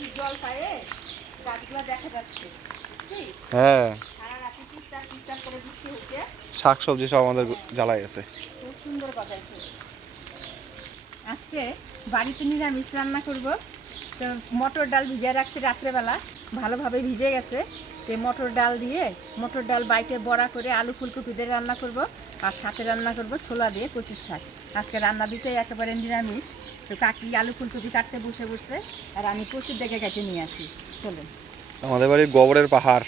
বৃষ্টির জল পায়ে গাছগুলো দেখা যাচ্ছে। হ্যাঁ। শাক সবজি সব আমাদের জ্বালাই আছে। খুব সুন্দর আজকে বাড়িতে নিরামিষ রান্না করব। তো মটর ডাল ভিজিয়ে রাখছি রাত্রেবেলা। ভালোভাবে ভিজে গেছে। তো মটর ডাল দিয়ে মটর ডাল বাইটে বড়া করে আলু ফুলকপি দিয়ে রান্না করব আর সাথে রান্না করব ছোলা দিয়ে কচুর শাক। আজকে রান্না দিতে একেবারে নিরামিষ। তো কাকি আলু ফুলকপি কাটতে বসে বসে আর আমি প্রচুর দেখে কেটে নিয়ে আসি। চলুন। আমাদের বাড়ির গোবরের পাহাড়।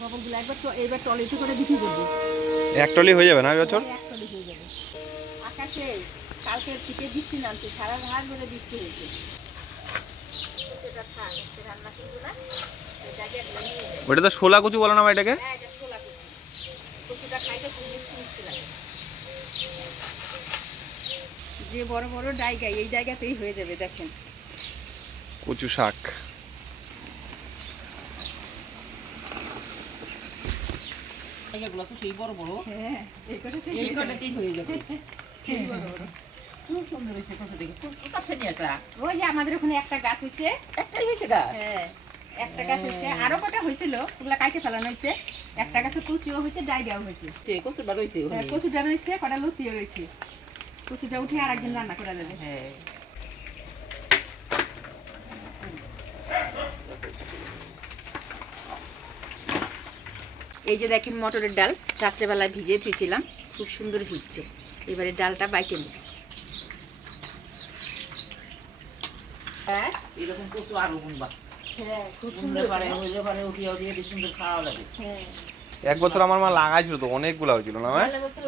গোবরগুলো একবার তো এইবার টলিতে করে বিক্রি করব। এক টলি হয়ে যাবে না এবছর একতলি হয়ে যাবে। আকাশে কালকের থেকে বৃষ্টি নামছে সারা রাত ধরে বৃষ্টি হয়েছে সেটা থাক আজকে রান্না করব না এটাকে একবার নিয়ে যাই। ওটা তো শোলা কচু বলো না এটাকে? হ্যাঁ যে বড় বড় জায়গা এই জায়গাতেই হয়ে যাবে দেখেন। কচু শাক। জায়গাগুলো তো সেই বড় বড়। হ্যাঁ এই হয়ে যাবে। কটাতেই হয়ে যাবে। সেই বড় বড়। খুব সুন্দর হয়েছে কথা দেখে। কোথা নিয়ে আসা। ওই যে আমাদের ওখানে একটা গাছ একটাই হয়েছে হ্যাঁ একটা গাছ আরও কটা হয়েছিল ওগুলা ফেলানো একটা গাছে কুচিও হয়েছে হয়েছে। বার হয়েছে হ্যাঁ, কচুটা রয়েছে কটা লতিও রয়েছে। কচুটা উঠে আর একদিন রান্না করা যাবে হ্যাঁ। এই যে দেখেন মটরের ডাল রাত্রেবেলায় ভিজিয়ে ধুয়েছিলাম খুব সুন্দর ভিজছে এবারে ডালটা বাইটে নেব হ্যাঁ? এরকম কচু আরও গুনবা হ্যাঁ খুব গুনলে পারে হইলে পারে উঠিয়ে উঠিয়ে বেশ সুন্দর খাওয়া লাগে। হ্যাঁ। এক বছর আমার মা লাগাইছিল তো অনেকগুলো হয়েছিল না বছর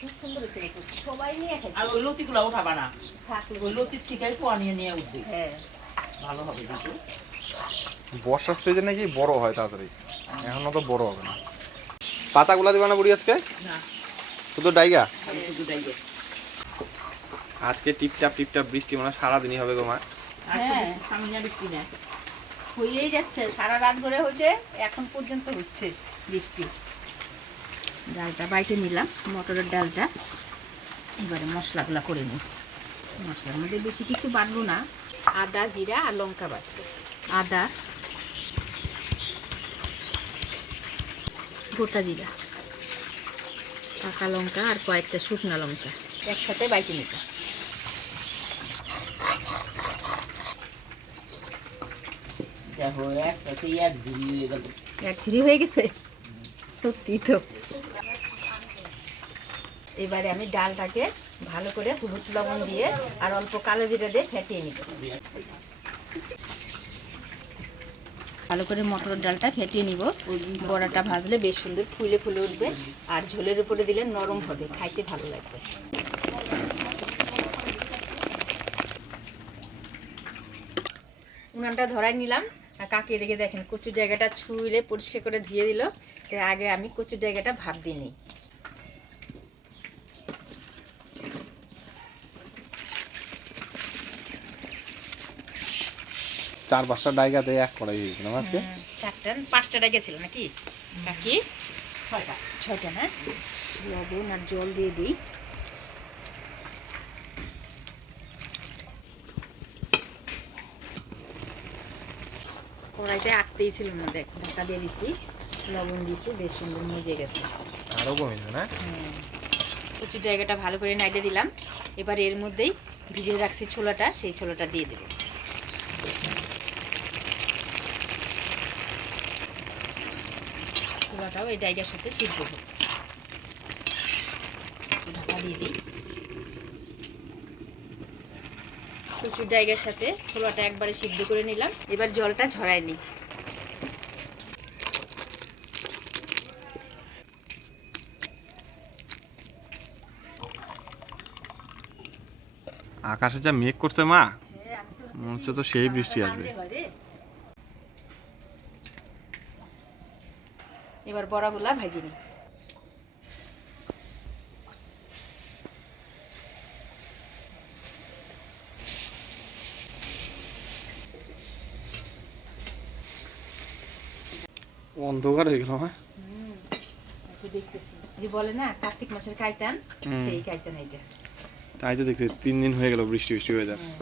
খুব সুন্দর হয়েছে সবাই নিয়ে খাই আর ওই লতিগুলো উঠাবা না। ওই লতির থেকে পোয়া নিয়ে নিয়ে উঠবে। হ্যাঁ। ভালো হবে কিন্তু। বর্ষার সিজনে নাকি বড় হয় তাড়াতাড়ি? এখনও তো বড় হবে না। পাতাগুলা দিবা না বুড়ি আজকে? না। শুধু ডাইগা? শুধু ডাইবে আজকে টিপটাপ টিপটাপ বৃষ্টি মানে সারাদিনই হবে গো মা। হ্যাঁ। হয়েই যাচ্ছে সারা রাত ধরে হচ্ছে এখন পর্যন্ত হচ্ছে বৃষ্টি। ডালটা বাইটে নিলাম মটরের ডালটা। এবারে মশলাগুলো করে নিই। মশলার মধ্যে বেশি কিছু বাটবো না। আদা জিরা আর লঙ্কা বাটবো। আদা গোটা জিরা পাকা লঙ্কা আর কয়েকটা শুকনো লঙ্কা একসাথে বাইটে নিতাম এবারে আমি ডালটাকে ভালো করে হলুদ লবণ দিয়ে আর অল্প কালো জিরা দিয়ে ফেটিয়ে নিব। ভালো করে মটর ডালটা ফেটিয়ে নিব। বড়াটা ভাজলে বেশ সুন্দর ফুলে ফুলে উঠবে। আর ঝোলের উপরে দিলে নরম হবে, খাইতে ভালো লাগবে। উনানটা ধরাই নিলাম। কাকে দেখে দেখেন কচুর জায়গাটা ছুঁইলে পরিষ্কার করে ধুয়ে দিল। এর আগে আমি কচুর জায়গাটা ভাত দিয়ে নিই চার পাঁচটা ডাইগাতে এক করাই হয়েছিল আজকে? চারটা পাঁচটা গেছিল নাকি? কাকি? ছয়টা। ছয়টা না? লবণ আর জল দিয়ে দিই। কড়াইতে আটতেই ছিল না দেখ ঢাকা দিয়ে দিচ্ছি লবণ দিয়েছি বেশ সুন্দর মজে গেছে। আরও কমেছে না? কচুর জায়গাটা ভালো করে নাইটে দিলাম। এবার এর মধ্যেই ভিজিয়ে রাখছি ছোলাটা সেই ছোলাটা দিয়ে দেবো। ছোলাটাও এই ডাইগার সাথে সিদ্ধ হোক ঢাকা দিয়ে দিই। কচুর ডাইগার সাথে ছোলাটা একবারে সিদ্ধ করে নিলাম। এবার জলটা ঝরাই নিই। আকাশে যা মেঘ করছে মা মনে হচ্ছে তো সেই বৃষ্টি আসবে। এবার বড়াগুলা ভাজি নিই। অন্ধকার হয়ে গেল দেখতেছি। যে বলে না কার্তিক মাসের কাইতান সেই কাইতান এইটা। তাই তো দেখতে তিন দিন হয়ে গেল বৃষ্টি বৃষ্টি হয়ে যায় হুম।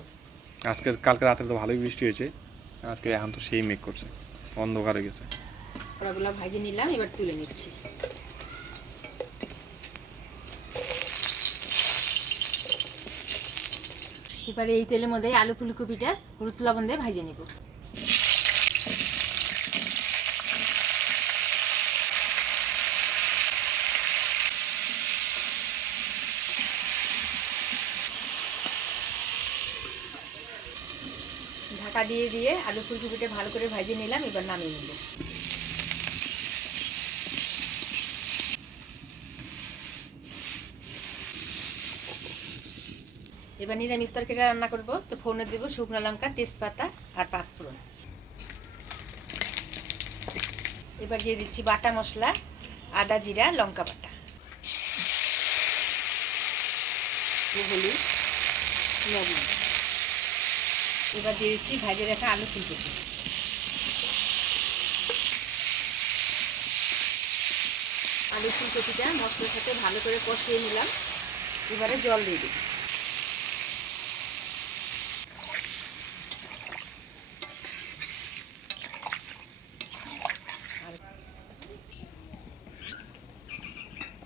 আজকের কালকে রাতে তো ভালোই বৃষ্টি হয়েছে আজকে এখন তো সেই মেক করছে অন্ধকার হয়ে গেছে। বড়াগুলো ভাজে নিলাম এবার তুলে নিচ্ছি। এবারে এই তেলের মধ্যে আলু ফুলকপিটা হলুদ লবণ দিয়ে ভাজে নিব। ঢাকা দিয়ে দিয়ে আলু ফুলকপিটা ভালো করে ভাজে নিলাম, এবার নামিয়ে নিব। এবার নিরামিষ তরকারি রান্না করব। তো ফোনে দেবো শুকনো লঙ্কা, তেজপাতা আর পাঁচফোড়ন। এবার দিয়ে দিচ্ছি বাটা মশলা, আদা জিরা, লঙ্কা বাটা। হলুদ, লবণ। এবার দিয়ে দিচ্ছি ভাজে রাখা আলু ফুলকপি। আলু ফুলকপিটা মশলার সাথে ভালো করে কষিয়ে নিলাম। এবারে জল দিয়ে দিই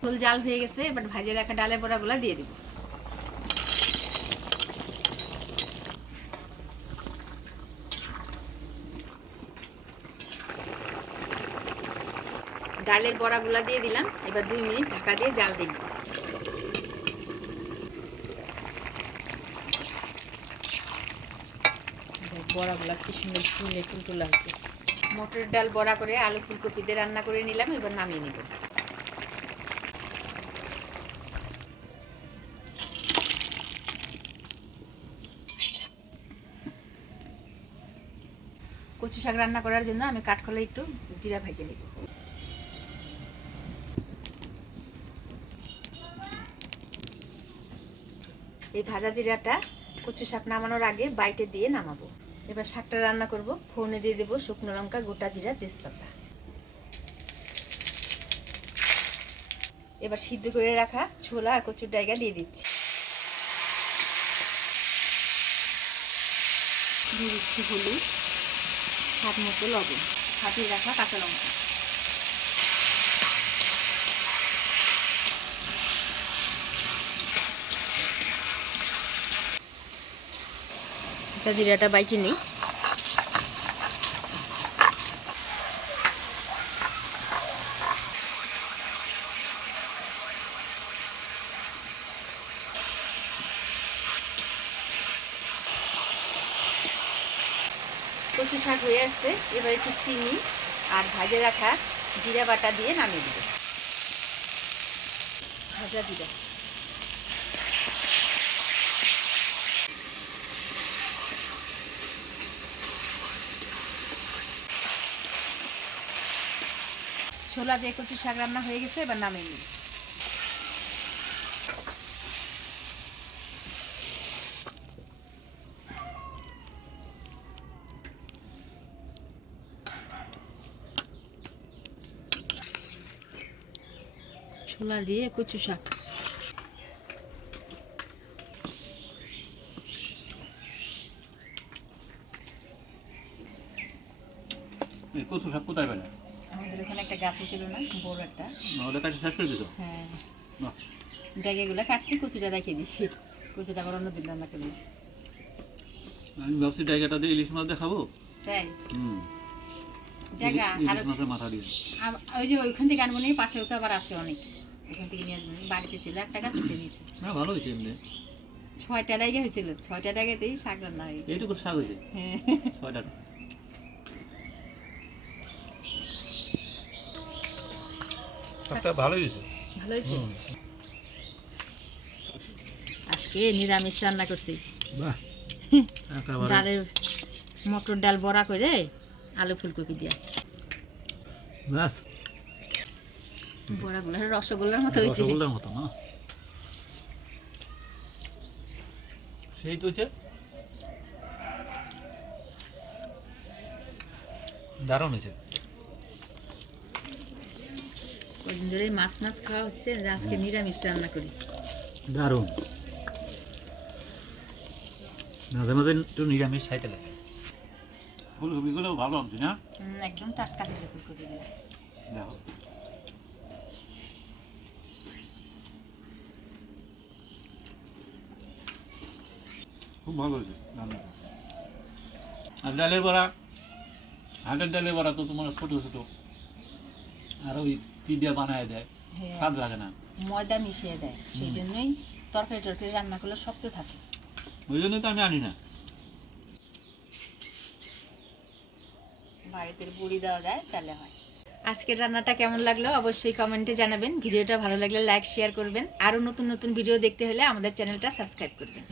ফুল জাল হয়ে গেছে, এবার ভাজে রাখা ডালের বড়াগুলো দিয়ে দিব। ডালের বড়াগুলো দিয়ে দিলাম। এবার দুই মিনিট ঢাকা দিয়ে জাল দিন বড়াগুলো কি সুন্দর ফুলে ফুলতুলা হচ্ছে মটরের ডাল বড়া করে আলু ফুলকপি দিয়ে রান্না করে নিলাম এবার নামিয়ে নিব। কচু শাক রান্না করার জন্য আমি কাঠকলা একটু জিরা ভেজে নিব। এই ভাজা জিরাটা কচু শাক নামানোর আগে বাইটে দিয়ে নামাবো। এবার শাকটা রান্না করব। ফোনে দিয়ে দেবো শুকনো লঙ্কা, গোটা জিরা, তেজপাতা। এবার সিদ্ধ করে রাখা ছোলা আর কচুর ডাইগা দিয়ে দিচ্ছি। দিয়ে দিচ্ছি হলুদ, স্বাদ মতো লবণ। ফাটিয়ে রাখা কাঁচা লঙ্কা। জিরাটা বাইচে নিই। কচু শাক হয়ে আসছে, এবার একটু চিনি আর ভাজে রাখা জিরা বাটা দিয়ে নামিয়ে দিব। ভাজা জিরা। ছোলা দিয়ে কচু শাক রান্না হয়ে গেছে, এবার নামিয়ে নিই। ছোলা দিয়ে কচু শাক। কচু শাক কোথায় আমাদের ওখানে একটা গাছ ছিল না বড় একটা। হ্যাঁ। কাটছি কচুটা রেখে দিছি। কচুটা আবার অন্যদিন রান্না করি আমি ভাবছি দিয়ে ইলিশ মাছ দেখাবো। তাই? হুম। জায়গা আর মাথা দিয়ে। ওই যে ওইখান থেকে আনব পাশেও তো আবার আছে অনেক। ওখান থেকে নিয়ে আসব বাড়িতে ছিল একটা গাছ উঠে নিয়েছে। না ভালো হয়েছে এমনি। ছয়টা ডাইগে হয়েছিল। ছয়টা ডাইগাতেই শাক রান্না হয়ে এইটুকু শাক হয়েছে? হ্যাঁ। ছয়টা। শাকটা ভালো হয়েছে। ভালো হয়েছে? আজকে নিরামিষ রান্না করছি। ডালের মটর ডাল বড়া করে আলু ফুলকপি দিয়া। ব্যাস বড়াগুলো রসগোল্লার মতো হয়েছে। রসগোল্লার মতো না? সেই তো হচ্ছে। দারুণ হয়েছে। কদিন ধরে মাছ মাছ খাওয়া হচ্ছে যে আজকে নিরামিষ রান্না করি। দারুণ। মাঝে মাঝে একটু নিরামিষ খাইতে লাগে। ফুলকপিগুলো ভালো হচ্ছে না? একদম টাটকা ছিল ফুলকপিগুলো। দেখো। খুব ভালো হয়েছে রান্নাটা। আর ডালের বড়া হাটের ডালের বড়া তো তোমার ছোটো ছোটো। আর ওই কি দিয়ে বানায় দেয় হ্যাঁ। স্বাদ লাগে না। ময়দা মিশিয়ে দেয় সেই জন্যই তরকারি টরকারি রান্না করলে শক্ত থাকে। ওই জন্য তো আমি আনি না। বাড়িতে বড়ি দেওয়া যায় তাহলে হয়। আজকের রান্নাটা কেমন লাগল অবশ্যই কমেন্টে জানাবেন। ভিডিওটা ভালো লাগলে লাইক শেয়ার করবেন। আরও নতুন নতুন ভিডিও দেখতে হলে আমাদের চ্যানেলটা সাবস্ক্রাইব করবেন।